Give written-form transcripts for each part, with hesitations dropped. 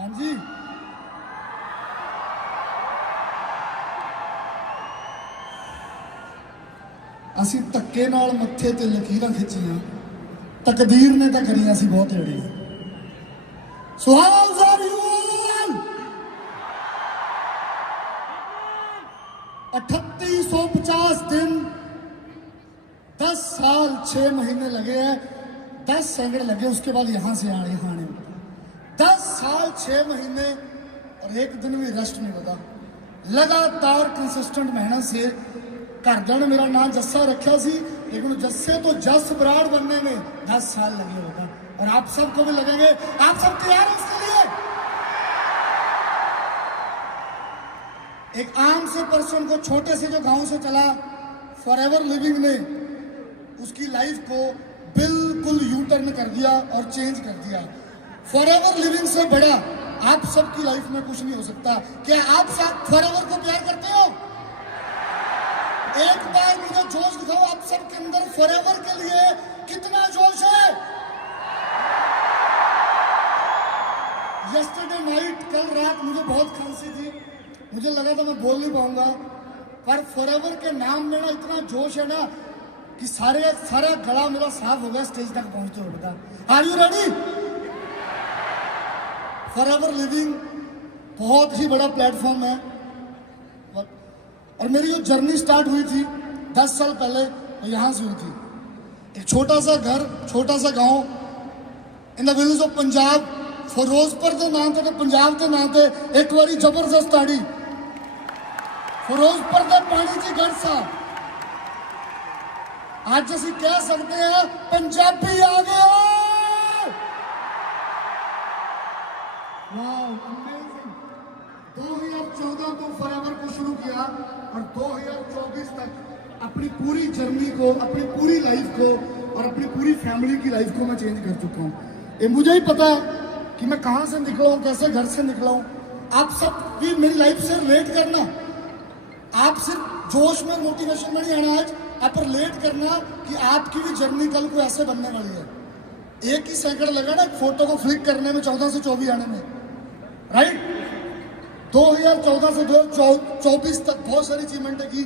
हाँ जी, ਅਸੀਂ ਧੱਕੇ ਨਾਲ ਮੱਥੇ ਤੇ ਲਕੀਰਾਂ ਖਿੱਚੀਆਂ, ਤਕਦੀਰ ਨੇ ਤਾਂ ਕਰੀਆਂ ਸੀ ਬਹੁਤ ਏੜੀਆਂ। So how are you all? 3850 दिन, 10 साल 6 महीने लगे हैं, 10 सैकड़े लगे, उसके बाद यहाँ से आने 10 साल 6 महीने और एक दिन भी रेस्ट नहीं होता। लगातार कंसिस्टेंट मेहनत से घरदियों ने मेरा नाम जस्सा रखा सी, लेकिन जस्से तो जस बराड़ बनने में 10 साल लगे होगा और आप सबको भी लगेंगे। आप सब तैयार हैं इसके लिए? एक आम से पर्सन को छोटे से जो गांव से चला फॉरएवर लिविंग ने उसकी लाइफ को बिल्कुल यू टर्न कर दिया और चेंज कर दिया। फॉरएवर लिविंग से बड़ा आप सबकी लाइफ में कुछ नहीं हो सकता। क्या आप सब फॉरएवर को प्यार करते हो? एक बार मुझे जोश दिखाओ, आप सबके अंदर फॉरएवर के लिए कितना जोश है? यस्टरडे नाइट, कल रात मुझे बहुत खांसी थी, मुझे लगा था मैं बोल नहीं पाऊंगा, पर फॉरएवर के नाम में ना इतना जोश है ना कि सारा गला मेरा साफ हो गया स्टेज तक पहुंचते हुए। बता, are you ready? Forever Living बहुत ही बड़ा प्लेटफॉर्म है और मेरी जो जर्नी स्टार्ट हुई थी 10 साल पहले, वो यहाँ से हुई थी। एक छोटा सा घर, छोटा सा गांव in the village of Punjab, Firozpur के नाम से, पंजाब के नाम से एक बारी जबरदस्त आड़ी फिरोजपुर के पानी की गढ़ सा। आज असी कह सकते हैं पंजाबी आ गया। वाह, अमेजिंग। 2014 को फॉरएवर को शुरू किया और 2024 तक अपनी पूरी जर्नी को, अपनी पूरी लाइफ को और अपनी पूरी फैमिली की लाइफ को मैं चेंज कर चुका हूँ। ये मुझे ही पता है कि मैं कहाँ से निकला हूँ, कैसे घर से निकला हूँ। आप सब भी मेरी लाइफ से रिलेट करना, आप सिर्फ जोश में, मोटिवेशन में नहीं आना, आज आप रिलेट करना कि आपकी भी जर्नी कल को ऐसे बनने वाली है। एक ही सेकंड लगा ना फोटो को फ्लिक करने में, 14 से 24 आने में, राइट? 2014 से 2024 तक बहुत सारी अचीवमेंट की।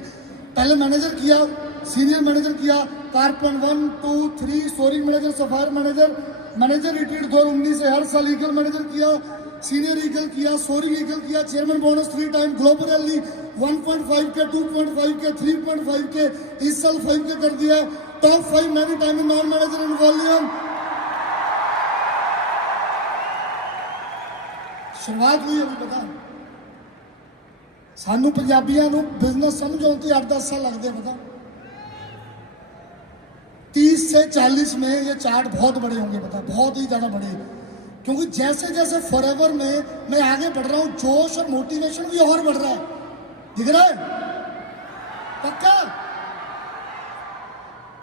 पहले मैनेजर किया, सीनियर मैनेजर किया, carpet 1, 2, 3, soaring manager, sapphire manager, manager retreat 2019 से हर साल ईगल मैनेजर किया, सीनियर ईगल किया, सोरिंग ईगल किया, chairman bonus 3 time, global rally 1.5 के, 2.5 के, 3.5 के, इस साल 5 के कर दिया, top 5 many time in non manager in volume. शुरुआत हुई अभी पता सानू पंजाबियों को बिजनेस समझाने 8-10 साल लगते हैं। पता 30 से 40 में ये चार्ट बहुत बड़े होंगे, पता बहुत ही ज़्यादा बड़े, क्योंकि जैसे जैसे फॉरएवर में मैं आगे बढ़ रहा हूँ, जोश और मोटिवेशन भी और बढ़ रहा है। दिख रहा है? पक्का?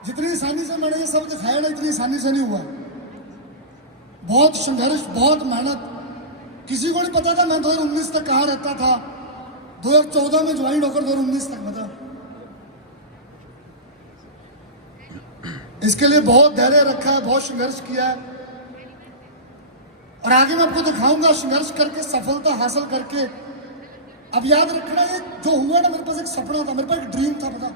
जितनी आसानी से मैंने ये सब दिखाया ना, इतनी आसानी से नहीं हुआ। बहुत संघर्ष, बहुत मेहनत। किसी को नहीं पता था मैं 2019 तक कहाँ रहता था, 2014 में ज्वाइन होकर 2019 तक। बता, इसके लिए बहुत धैर्य रखा है, बहुत संघर्ष किया है और आगे मैं आपको दिखाऊंगा संघर्ष करके, सफलता हासिल करके। अब याद रखना, ये जो हुआ ना, मेरे पास एक सपना था, मेरे पास एक ड्रीम था। पता,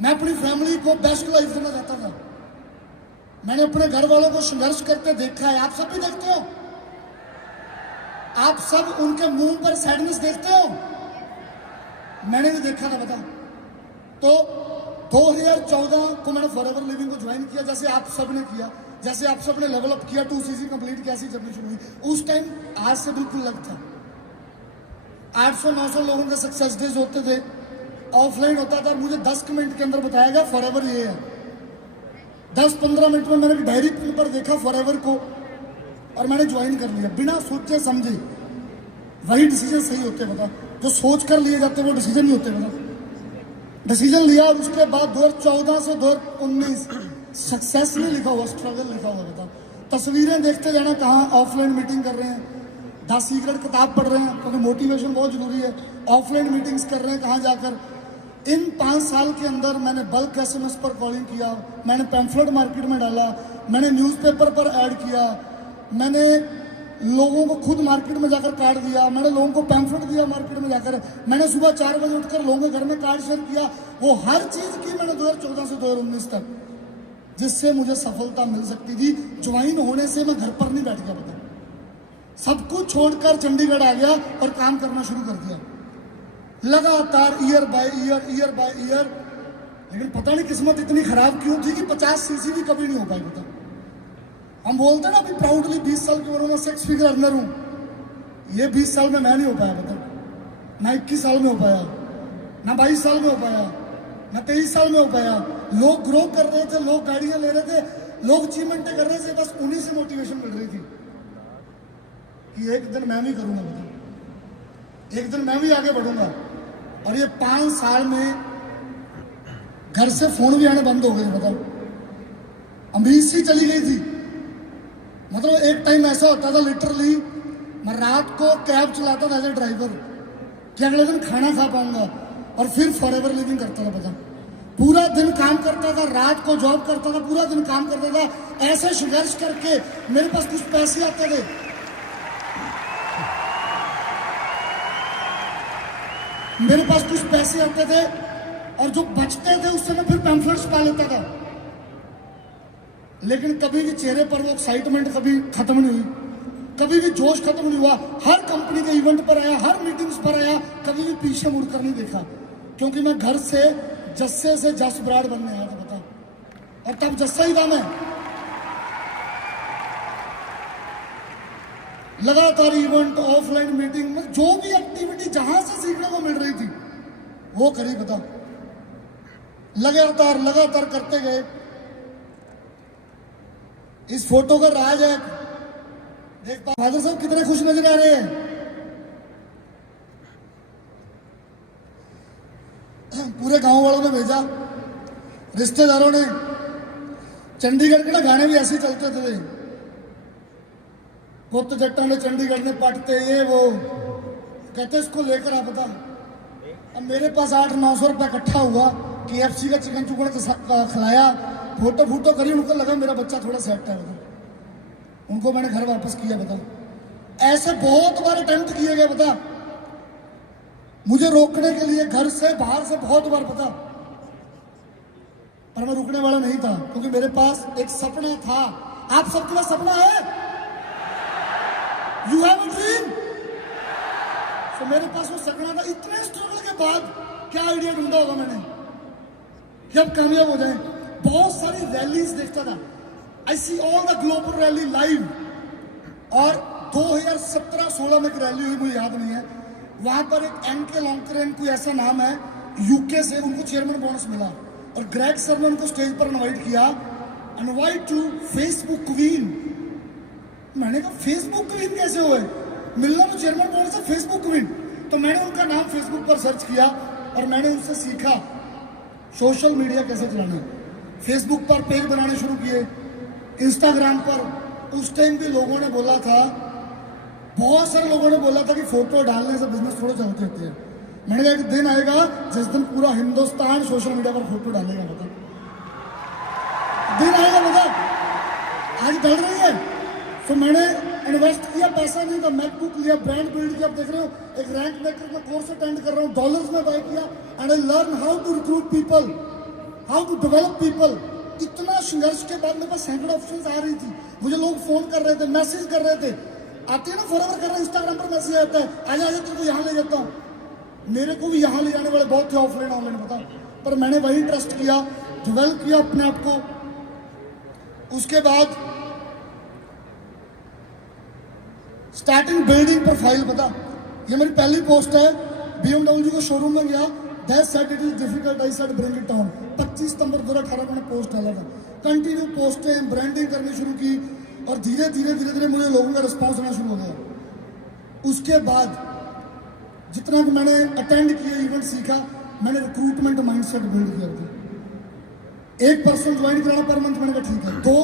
मैं अपनी फैमिली को बेस्ट लाइफ देना चाहता था। मैंने अपने घर वालों को संघर्ष करते देखा है, आप सब भी देखते हो, आप सब उनके मुंह पर सैडनेस देखते हो, मैंने भी देखा था। बता, तो 2014 को मैंने फॉरएवर लिविंग को ज्वाइन किया, जैसे आप सब ने किया, जैसे आप सब ने लेवल अप किया, 2CC कंप्लीट किया, ऐसी जर्नी शुरू हुई। उस टाइम आज से बिल्कुल अलग था। 800-900 लोगों के सक्सेस डेज होते थे, ऑफलाइन होता था। मुझे 10 मिनट के अंदर बताया गया फॉरएवर ये है। 10-15 मिनट में मैंने डायरी पर देखा फॉरएवर को और मैंने ज्वाइन कर लिया, बिना सोचे समझे। वही डिसीजन सही होते हैं। बता, जो सोच कर लिए जाते हैं वो डिसीजन नहीं होते। बता, डिसीजन लिया, उसके बाद 2014 से 2019 सक्सेस नहीं लिखा हुआ, स्ट्रगल लिखा हुआ। बता, तस्वीरें देखते जाना, कहाँ ऑफलाइन मीटिंग कर रहे हैं, 10 सीक्रेट किताब पढ़ रहे हैं, क्योंकि मोटिवेशन बहुत जरूरी है, ऑफलाइन मीटिंग्स कर रहे हैं कहाँ जाकर। इन 5 साल के अंदर मैंने बल्क SMS पर कॉलिंग किया, मैंने पैम्फलेट मार्केट में डाला, मैंने न्यूज़पेपर पर ऐड किया, मैंने लोगों को खुद मार्केट में जाकर कार्ड दिया, मैंने लोगों को पैम्फलेट दिया मार्केट में जाकर, मैंने सुबह 4 बजे उठकर लोगों के घर में कार्ड शेयर किया। वो हर चीज़ की मैंने 2014 से 2019 तक, जिससे मुझे सफलता मिल सकती थी। ज्वाइन होने से मैं घर पर नहीं बैठ गया, बता, सब कुछ छोड़कर चंडीगढ़ आ गया और काम करना शुरू कर दिया लगातार, ईयर बाय ईयर। लेकिन पता नहीं किस्मत इतनी खराब क्यों थी कि 50 सीसी भी कभी नहीं हो पाई। बता, हम बोलते ना अभी प्राउडली 20 साल की उम्र में 6 फिगर अर्नर हूं, ये 20 साल में मैं नहीं हो पाया। बता, ना 21 साल में हो पाया, ना 22 साल में हो पाया, ना 23 साल में हो पाया। लोग ग्रो कर रहे थे, लोग गाड़ियां ले रहे थे, लोग अचीवमेंटें कर रहे थे, बस उन्हीं से मोटिवेशन मिल रही थी कि एक दिन मैं भी करूंगा। बता, एक दिन मैं भी आगे बढ़ूंगा। और ये 5 साल में घर से फोन भी आने बंद हो गए। बताओ, अमीर सी चली गई थी। मतलब एक टाइम ऐसा होता था लिटरली, मैं रात को कैब चलाता था एज ए ड्राइवर कि अगले दिन खाना खा पाऊंगा, और फिर फॉरएवर लिविंग करता था। पता, पूरा दिन काम करता था, रात को जॉब करता था, पूरा दिन काम करता था। ऐसे संघर्ष करके मेरे पास कुछ पैसे आते थे, मेरे पास कुछ पैसे आते थे, और जो बचते थे उससे मैं फिर पैम्फलेट्स पा लेता था। लेकिन कभी भी चेहरे पर वो एक्साइटमेंट कभी खत्म नहीं हुई, कभी भी जोश खत्म नहीं हुआ। हर कंपनी के इवेंट पर आया, हर मीटिंग्स पर आया, कभी भी पीछे मुड़कर नहीं देखा, क्योंकि मैं घर से जस्से से जस ब्रांड बनने आया था। बता, और तब जस्सा ही था मैं। लगातार इवेंट, ऑफलाइन मीटिंग, जो भी एक्टिविटी जहां से सीखने को मिल रही थी वो करी। बता, लगातार करते गए। इस फोटो का राज है, देख फादर साहब कितने खुश नजर आ रहे हैं। पूरे गांव वालों ने भेजा, रिश्तेदारों ने। चंडीगढ़ के ना गाने भी ऐसे चलते थे, पुत जट्टा ने चंडीगढ़ में पटते, ये वो कहते इसको लेकर आ। बता, अब मेरे पास 800-900 रुपया इकट्ठा हुआ, KFC का चिकन चुकन खिलाया, फोटो करी, उनको लगा मेरा बच्चा थोड़ा सेट है। बता, उनको मैंने घर वापस किया। बता, ऐसे बहुत बार अटेम्प्ट किए गए। बता, मुझे रोकने के लिए घर से बाहर से बहुत बार। पता, पर मैं रुकने वाला नहीं था, क्योंकि मेरे पास एक सपना था। आप सबके पास सपना है? You have a dream. तो मेरे पास वो सपना था। इतने स्ट्रगल के बाद क्या आइडिया ढूंढा होगा मैंने कि अब कामयाब हो जाए। बहुत सारी रैलीज देखता था, I see all the global rally live. और 2017-16 में एक रैली हुई, मुझे याद नहीं है, वहां पर एक एनके लॉन्करेन, कोई ऐसा नाम है, यूके से, उनको चेयरमैन बोनस मिला, और ग्रेग सर ने उनको स्टेज पर इनवाइट किया, इनवाइट टू फेसबुक क्वीन। मैंने कहा फेसबुक क्वीन कैसे हुए, मिलना तो चेयरमैन बोनस है, फेसबुक क्वीन। तो मैंने उनका नाम फेसबुक पर सर्च किया और मैंने उनसे सीखा सोशल मीडिया कैसे चलाना। फेसबुक पर पेज बनाने शुरू किए, इंस्टाग्राम पर। उस टाइम भी लोगों ने बोला था, बहुत सारे लोगों ने बोला था कि फोटो डालने से बिजनेस थोड़े चलते होते हैं। मैंने कहा एक दिन आएगा जिस दिन पूरा हिंदुस्तान सोशल मीडिया पर फोटो डालेगा। बता, दिन आएगा। बता, आज डाल रही है। तो मैंने इन्वेस्ट किया, पैसा नहीं था, मैकबुक लिया, ब्रांड बिल्ड किया। आप देख रहे हो, एक रैंक मेकर का कोर्स अटेंड कर रहा हूँ, डॉलर्स में बाय किया, and I learn how to recruit people, how to develop people. इतना संघर्ष के बाद मेरे पास सैकड़ों ऑप्शंस आ रही थी, मुझे लोग फोन कर रहे थे, मैसेज कर रहे थे। आते हैं ना फॉरएवर कर रहे हैं, इंस्टाग्राम पर मैसेज आता है, आजा तेरे को यहाँ ले जाता हूँ। मेरे को भी यहाँ ले जाने वाले बहुत थे, ऑफलाइन ऑनलाइन, पता, पर मैंने वही ट्रस्ट किया, डेवलप किया अपने आप को। उसके बाद स्टार्टिंग बिल्डिंग प्रोफाइल। पता, ये मेरी पहली पोस्ट है। BMW को शोरूम में गया, that said it is difficult, I said bring it down. 25 सितंबर 2018 को मैंने पोस्ट डाला था। कंटिन्यू पोस्टें, ब्रांडिंग करनी शुरू की, और धीरे धीरे मुझे लोगों का रिस्पॉन्स आना शुरू हो गया। उसके बाद जितना भी मैंने अटेंड किया, इवेंट सीखा, मैंने रिक्रूटमेंट माइंडसेट बिल्ड किया था। 1 पर्सन ज्वाइन कराना पर मंथ, मैंने कहा ठीक है, 2,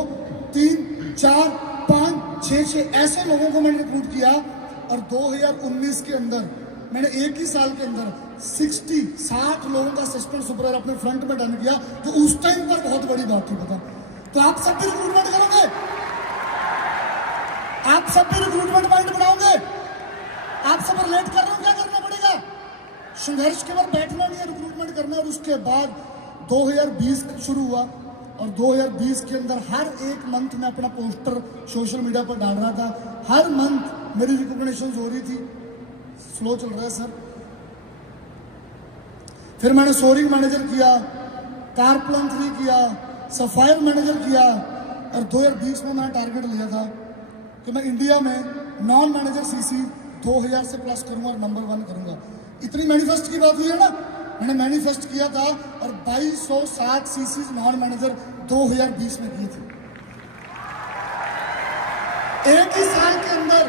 3, 4, 5, 6 ऐसे लोगों को मैंने रिक्रूट किया। और 2019 के अंदर मैंने एक ही साल के अंदर 60 लोगों का असिस्टेंट सुपरवाइजर अपने फ्रंट में डन किया, जो उस टाइम पर बहुत बड़ी बात थी। पता, तो आप सब भी रिक्रूटमेंट करोगे? आप सब भी रिक्रूटमेंट माइंड बनाओगे? आप सब रिलेट कर रहे हो? क्या करना पड़ेगा? संघर्ष के बाद बैठना नहीं है, रिक्रूटमेंट करना है। और उसके बाद 2020 शुरू हुआ और 2020 के अंदर हर एक मंथ में अपना पोस्टर सोशल मीडिया पर डाल रहा था। हर मंथ मेरी रिकॉग्निशन हो रही थी। स्लो चल रहा है सर। फिर मैंने सोरिंग मैनेजर किया, कारप्लान 3 किया, सफायर मैनेजर किया और 2020 में मैंने टारगेट लिया था कि मैं इंडिया में नॉन मैनेजर सीसी 2000 से प्लस करूंगा और नंबर 1 करूंगा। इतनी मैनिफेस्ट की बात हुई है ना, मैंने मैनिफेस्ट किया था और 2207 सीसी नॉन मैनेजर 2020 में किए थे। एक ही साल के अंदर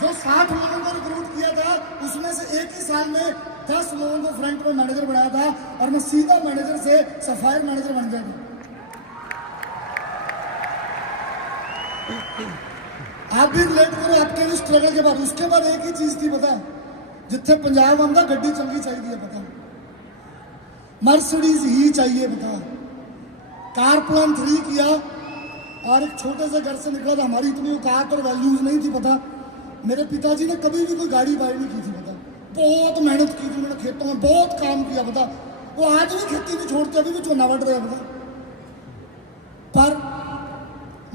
जो 60 लोगों को रिक्रूट किया था, उसमें से एक ही साल में 10 लोगों को फ्रंट में मैनेजर बनाया था और मैं सीधा मैनेजर से सफायर मैनेजर बन गया था। आप भी रिलेट करो आपके भी स्ट्रगल के बाद। उसके बाद एक ही चीज थी पता, जिथे पंजाब आंदा गड्डी चंगी चाहिए पता, मर्सिडीज ही चाहिए पता। कारप्लान 3 किया और एक छोटे से घर से निकला था। हमारी इतनी औकात और वैल्यूज नहीं थी पता। मेरे पिताजी ने कभी भी कोई गाड़ी बाय नहीं की थी पता। बहुत मेहनत की थी उन्होंने, खेतों में बहुत काम किया पता। वो आज भी खेती नहीं छोड़ते, अभी भी चोना बढ़ रहा है पता। पर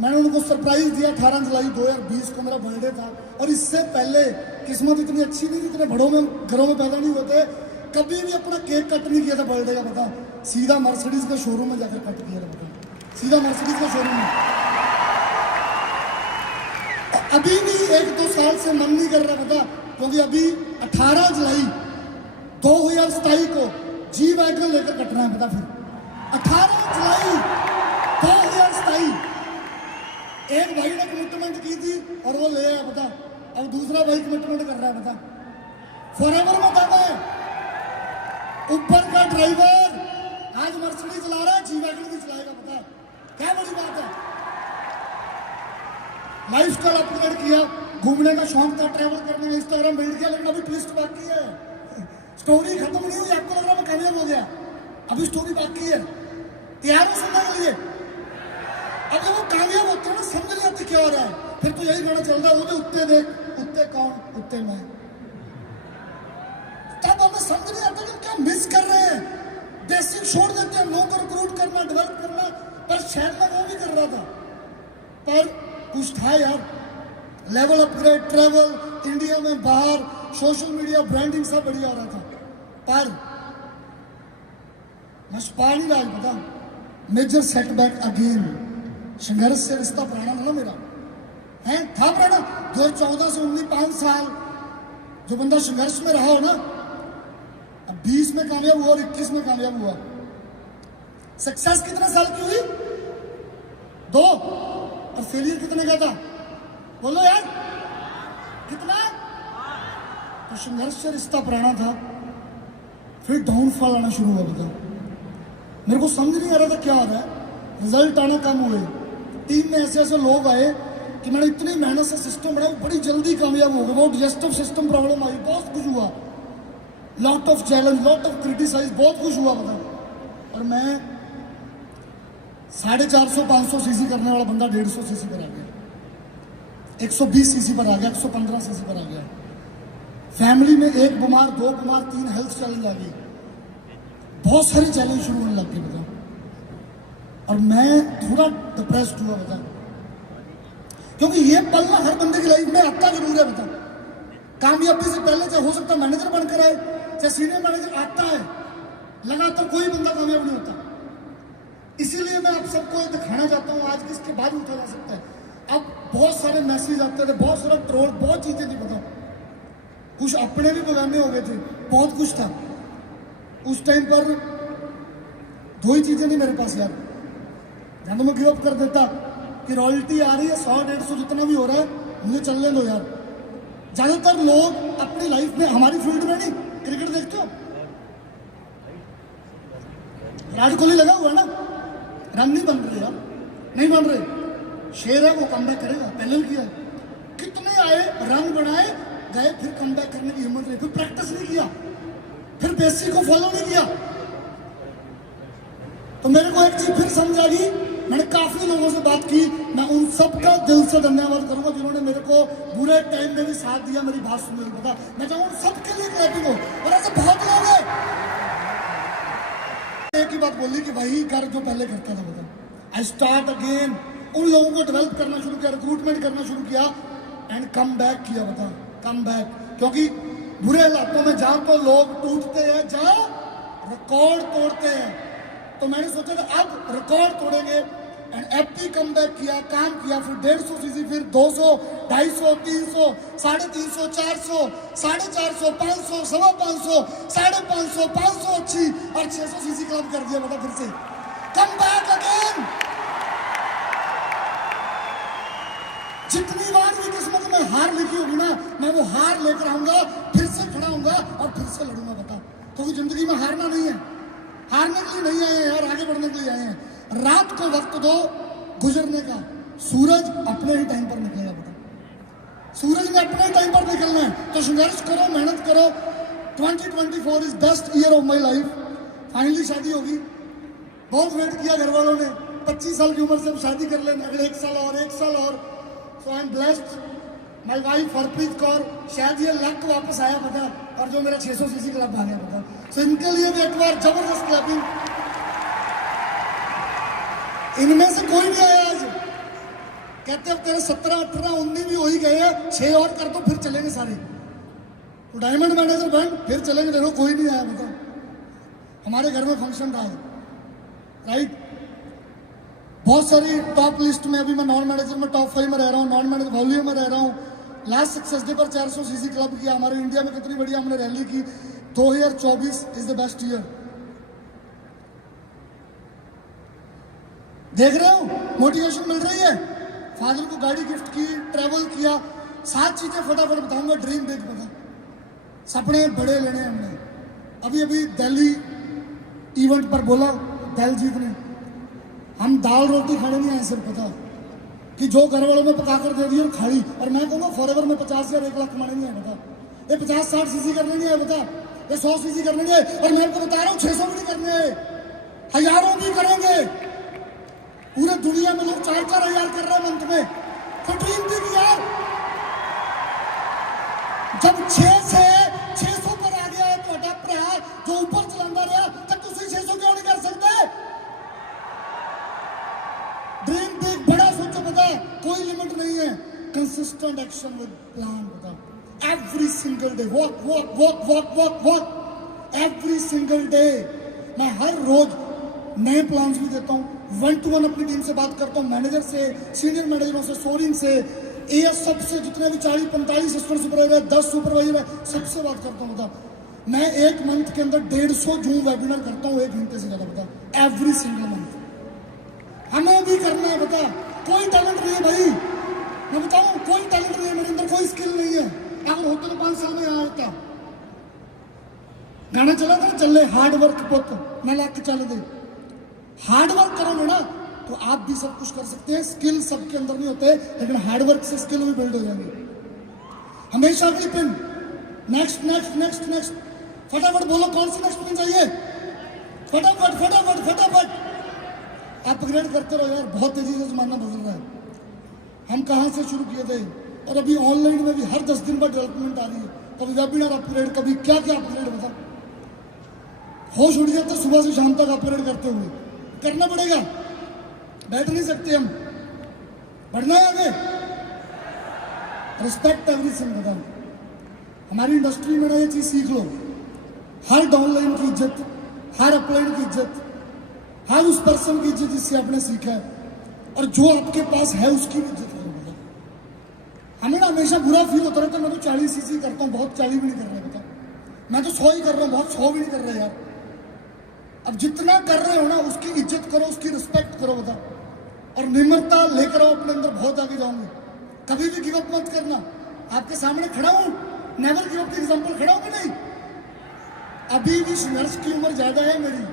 मैंने उनको सरप्राइज दिया। 18 जुलाई 2020 को मेरा बर्थडे था और इससे पहले किस्मत इतनी अच्छी नहीं थी, इतने बड़ों में घरों में पैदा नहीं होते, कभी भी अपना केक कट नहीं किया था बर्थडे का पता। सीधा मर्सिडीज के शोरूम में जाकर कट किया था पता, सीधा मर्सिडीज के शोरूम में। अभी भी 1-2 साल से मन नहीं कर रहा पता, क्योंकि अभी 18 जुलाई 2027 को जी वैगन लेकर कटना है पता। फिर 18 जुलाई 2027 एक भाई ने कमिटमेंट की थी और वो ले आया पता। अब दूसरा भाई कमिटमेंट कर रहा है पता। फॉरएवर में दादा है, ऊपर का ड्राइवर आज मर्सिडीज चला रहा है, जी वैगन भी चलाएगा पता। क्या बड़ी बात है। लाइफस्टाइल अपग्रेड किया, घूमने का शौक था, ट्रैवल करने का, इंस्टाग्राम बिल्ड किया, लेकिन अभी ट्विस्ट बाकी है। स्टोरी खत्म नहीं हुई। आपको लग रहा है मैं कामयाब हो गया, अभी स्टोरी बाकी है। तैयार हो सुनने के लिए? अब जब वो कामयाब होते हैं ना, समझ नहीं आती क्या हो रहा है। फिर तो यही गाना चल रहा है, वो उत्ते देख, उत्ते कौन, उत्ते मैं। तब हमें समझ नहीं आता कि क्या मिस कर रहे हैं। बेसिक छोड़ देते हैं, लोगों को रिक्रूट करना, डेवलप करना। पर शायद मैं वो भी कर रहा था, पर कुछ था यार। लेवल अपग्रेड, ट्रैवल, इंडिया में बाहर, सोशल मीडिया, ब्रांडिंग सब बढ़िया हो रहा था। पर मैं पा नहीं रहा पता। Major setback again. संघर्ष से रिश्ता पुराना ना मेरा है, था पुराना। 2014 से 19 5 साल जो बंदा संघर्ष में रहा हो ना, अब 20 में कामयाब हुआ और 21 में कामयाब हुआ। सक्सेस कितने साल की हुई? 2। और फेलियर कितने का था? बोलो यार कितना? तो संघर्ष से रिश्ता पुराना था, फिर डाउनफॉल आना शुरू हुआ बता। मेरे को समझ नहीं आ रहा था क्या हो रहा है। रिजल्ट आना कम हुए, टीम में ऐसे ऐसे लोग आए कि मैंने इतनी मेहनत से सिस्टम बनाया, बड़ी जल्दी कामयाब हो गए। वो डिजेस्टिव सिस्टम प्रॉब्लम आई, बहुत कुछ हुआ, lot of challenge, lot of criticise, बहुत कुछ हुआ बता। और मैं 450-500 सीसी करने वाला बंदा 150 सीसी पर आ गया, 120 सीसी पर आ गया, 115 सीसी पर आ गया। फैमिली में 1 बीमार, 2 बीमार, 3 हेल्थ चैलेंज आ गई, बहुत सारे चैलेंज शुरू होने लग गए बता। और मैं थोड़ा डिप्रेस्ड हुआ बता, क्योंकि ये पल ना हर बंदे की लाइफ में आता जरूर है बता। कामयाबी से पहले चाहे हो सकता है मैनेजर बनकर आए, चाहे सीनियर मैनेजर आता है, लगातार कोई बंदा कामयाब नहीं होता। इसीलिए मैं आप सबको दिखाना चाहता हूँ आज किसके बाद उठा जा सकता है। अब बहुत सारे मैसेज आते थे, बहुत सारा ट्रोल, बहुत चीजें थी बताओ, कुछ अपने भी बगाने हो गए थे, बहुत कुछ था उस टाइम पर। 2 ही चीजें नहीं मेरे पास यार, या तो मैं गिव अप कर देता कि रॉयल्टी आ रही है 100-150 जितना भी हो रहा है, मुझे चलने दो यार। ज्यादातर लोग अपनी लाइफ में, हमारी फील्ड में नहीं, क्रिकेट देखते हो, विराट कोहली लगा हुआ है ना, रन नहीं बन रहे यार, नहीं बन रहे। शेर है, वो कमबैक करेगा, पहले किया, कितने आए, रन बनाए, गए, फिर कमबैक करने की हिम्मत नहीं, फिर प्रैक्टिस नहीं किया, फिर बेसिक को फॉलो नहीं किया। तो मेरे को एक चीज फिर समझ आ गई, मैंने काफी लोगों से बात की, मैं उन सबका दिल से धन्यवाद करूंगा जिन्होंने मेरे को बुरे टाइम में भी साथ दिया, मेरी बात सुनने को था। मैं चाहूंगा उन सबके लिए क्लैपिंग हो। और ऐसे बहुत लोग हैं। एक ही बात बोली कि वही कर जो पहले करता था, बता आई स्टार्ट अगेन। उन लोगों को डेवलप करना शुरू किया, रिक्रूटमेंट करना शुरू किया एंड कम बैक किया, बता कम बैक। क्योंकि बुरे हालातों में जहां तो लोग टूटते हैं, जहां रिकॉर्ड तोड़ते हैं, तो मैंने सोचा था अब रिकॉर्ड तोड़ेंगे एंड एपी कम बैक किया, काम किया। फिर 150 सीसी, फिर 200, 250, 300, 350, 400, 450, 500, 550, 550, 500 अच्छी और 600 सीसी क्लब कर दिया। मतलब फिर से कम बैक अगेन। जितनी बार भी किस्मत में हार लिखी होगी ना, मैं वो हार लेकर आऊंगा, फिर से खड़ा होऊंगा और फिर से लड़ूंगा। बता, क्योंकि जिंदगी में हारना नहीं है, हारने के लिए नहीं आए हैं यार, आगे बढ़ने के लिए आए हैं। रात को वक्त दो गुजरने का, सूरज अपने ही टाइम पर निकलेगा। बता, सूरज ने अपने टाइम पर निकलना है, तो संघर्ष करो, मेहनत करो। 2024 is best year of my life. Finally शादी होगी। बहुत वेट किया घर वालों ने, 25 साल की उम्र से शादी कर लेना, अगले 1 साल और 1 साल और। So I am blessed. My wife Harpreet Kaur, शायद ये लक वापस आया पता, और जो मेरा 600 सीसी क्लब आ गया पता। सो इनके लिए भी एक बार जबरदस्त क्लबिंग। इनमें से कोई नहीं आया आज, कहते अब तेरे 17, 18, 19 भी हो ही गए हैं, 6 और कर दो फिर चलेंगे सारे। तो डायमंड मैनेजर बन फिर चलेंगे। देखो कोई नहीं आया पता। हमारे घर में फंक्शन था राइट, बहुत सारी टॉप लिस्ट में। अभी मैं नॉन मैनेजर में टॉप 5 में रह रहा हूँ, नॉन मैनेजर वॉल्यूम में रह रहा हूँ। लास्ट सक्सेस डे पर 400 सीसी क्लब किया। हमारे इंडिया में कितनी बढ़िया हमने रैली की। 2024 इज द बेस्ट ईयर। देख रहे हो मोटिवेशन मिल रही है। फादर को गाड़ी गिफ्ट की, ट्रैवल किया। 7 चीजें फटाफट बताऊंगा। ड्रीम बिग, बता सपने बड़े लेने हमने। अभी अभी दिल्ली इवेंट पर बोला दिलजीत ने, हम दाल रोटी खाने नहीं आए सिर्फ, पता कि जो घर वालों में पका कर दे दिया खाई। और मैं कहूँगा फॉरएवर में 50 या 1 लाख कमाने नहीं आए। बता ये 50-60 सीसी करने नहीं आए, बता ये 100 सीसी करने नहीं आए। और मैं आपको बता रहा हूँ 600 भी नहीं करने आए, हजारों भी करेंगे। पूरे दुनिया में लोग 4-4 हजार कर रहे हैं मंथ में। तो ड्रीम बिग यार। जब 6 से 600 पर आ गया है तो अडेप्ट रहा, जो ऊपर चलाता रहा, तब तुम 600 क्यों नहीं कर सकते? ड्रीम बिग, बड़ा सोचो। पता कोई लिमिट नहीं है। Consistent action with plan. बता every single day walk walk walk walk walk walk every single day. मैं हर रोज नए प्लान्स भी देता हूँ। 1-to-1 अपनी टीम से बात करता हूँ, मैनेजर से, सीनियर मैनेजरों से, सोरिंग से, एएस सबसे, जितने भी 40-45 असिस्टेंट सुपरवाइजर, 10 सुपरवाइजर है, सबसे बात करता हूँ। बता मैं एक मंथ के अंदर 150 जूम वेबिनार करता हूँ, 1 घंटे से ज्यादा। बता एवरी सिंगल मंथ हमें भी करना है। बता कोई टैलेंट नहीं है भाई, मैं बताऊं कोई टैलेंट नहीं है मेरे अंदर, कोई स्किल नहीं है। अगर होता तो 5 साल में यहाँ होता। गाना चला था चल हार्ड वर्क पुत न लाख चल दे। हार्ड वर्क करोगे ना तो आप भी सब कुछ कर सकते हैं। स्किल सबके अंदर नहीं होते, लेकिन हार्ड वर्क से स्किल भी बिल्ड हो जाएंगे। हमेशा अगली pin, next next next next, फटाफट बोलो कौन सी नेक्स्ट पिन चाहिए, फटाफट फटाफट फटाफट अपग्रेड करते रहो यार। बहुत तेजी से जमाना बदल रहा है। हम कहाँ से शुरू किए थे और अभी ऑनलाइन में भी हर 10 दिन बाद डेवलपमेंट आ रही है। कभी वेबिनार अपग्रेड, कभी क्या क्या अपग्रेड। बता होश उड़ जाता सुबह से शाम तक अपग्रेड करते हुए। करना पड़ेगा, बैठ नहीं सकते हम, बढ़ना है आगे। Respect everything. बताओ हमारी इंडस्ट्री में ना ये चीज सीख लो। हर डाउनलाइन की इज्जत, हर अपलाइन की इज्जत, हर उस पर्सन की इज्जत जिससे आपने सीखा है, और जो आपके पास है उसकी भी इज्जत करो। हमें ना हमेशा बुरा फील होता रहता है, मैं तो 40 सीसी करता हूँ, बहुत 40 भी नहीं कर रहा। बता मैं तो 100 ही कर रहा हूँ, बहुत 100 भी नहीं कर रहे यार। अब जितना कर रहे हो ना उसकी इज्जत करो, उसकी रिस्पेक्ट करो। बता और निम्रता लेकर आओ अपने अंदर, बहुत आगे जाओगे। कभी भी गिव अप मत करना। आपके सामने खड़ा हूं, नेवर गिव अप की एग्जांपल खड़ा हूं कि नहीं। अभी भी संघर्ष की उम्र ज्यादा है मेरी।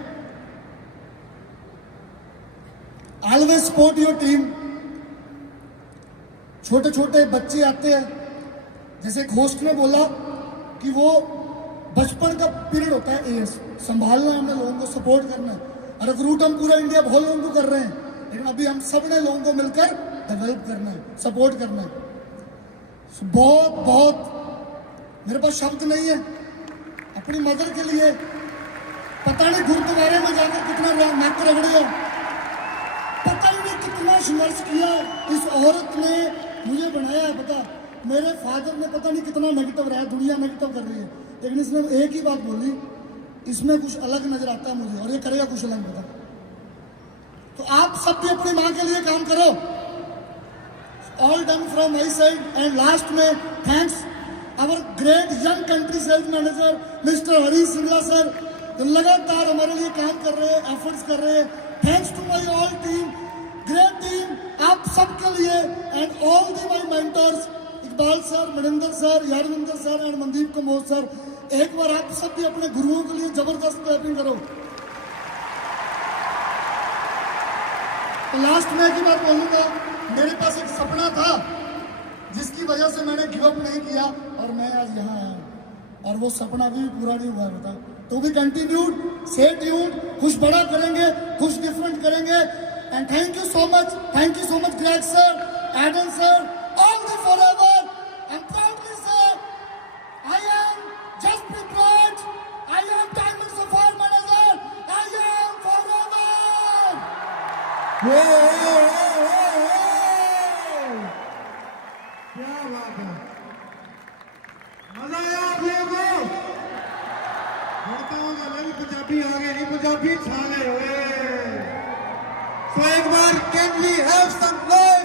Always support your team. छोटे छोटे बच्चे आते हैं, जैसे एक होस्ट ने बोला कि वो बचपन का पीरियड होता है एएस, संभालना है हमने, लोगों को सपोर्ट करना है। और रिक्रूट हम पूरा इंडिया बहुत लोगों को कर रहे हैं, लेकिन अभी हम सब ने लोगों को मिलकर डेवलप करना है, सपोर्ट करना है। बहुत बहुत मेरे पास शब्द नहीं है अपनी मदर के लिए। पता नहीं गुरुद्वारे में जाकर कितना नाक रगड़ गया, पता ही नहीं कितना संघर्ष किया इस औरत ने मुझे बनाया है। पता मेरे फादर ने पता नहीं कितना नेगेटिव रहा, दुनिया नेगेटिव कर रही है, लेकिन इसने एक ही बात बोली, इसमें कुछ अलग नजर आता है मुझे और ये करेगा कुछ अलग। पता तो आप सब भी अपनी माँ के लिए काम करो। All done from my side. And last में thanks our great young country sales manager mister Harish Singla sir, जो लगातार हमारे लिए काम कर रहे हैं, एफर्ट्स कर रहे हैं। Thanks to my all team, great team, आप सबके लिए। And all the my mentors Iqbal sir, Maninder sir, Yadvinder sir and Mandeep Kamboj sir. एक बार आप सब भी अपने गुरुओं के लिए जबरदस्त क्लैपिंग करो। तो लास्ट में एक ही बात बोलूंगा, मेरे पास एक सपना था जिसकी वजह से मैंने गिव अप नहीं किया और मैं आज यहाँ आया हूँ, और वो सपना अभी पूरा नहीं हुआ है। बता तो भी कंटिन्यूड, स्टे ट्यून्ड, कुछ बड़ा करेंगे, कुछ डिफरेंट करेंगे। And thank you so much Greg sir, Aiden sir, all the forever. And proudly sir, I am Jaspreet Raj, I am diamond sapphire manager, I am forever. क्या बात है, मजा आया आप लोगों को। बढ़ता होगा नहीं, पंजाबी आ गए, नहीं पंजाबी छा गए। So एक बार can we have some love?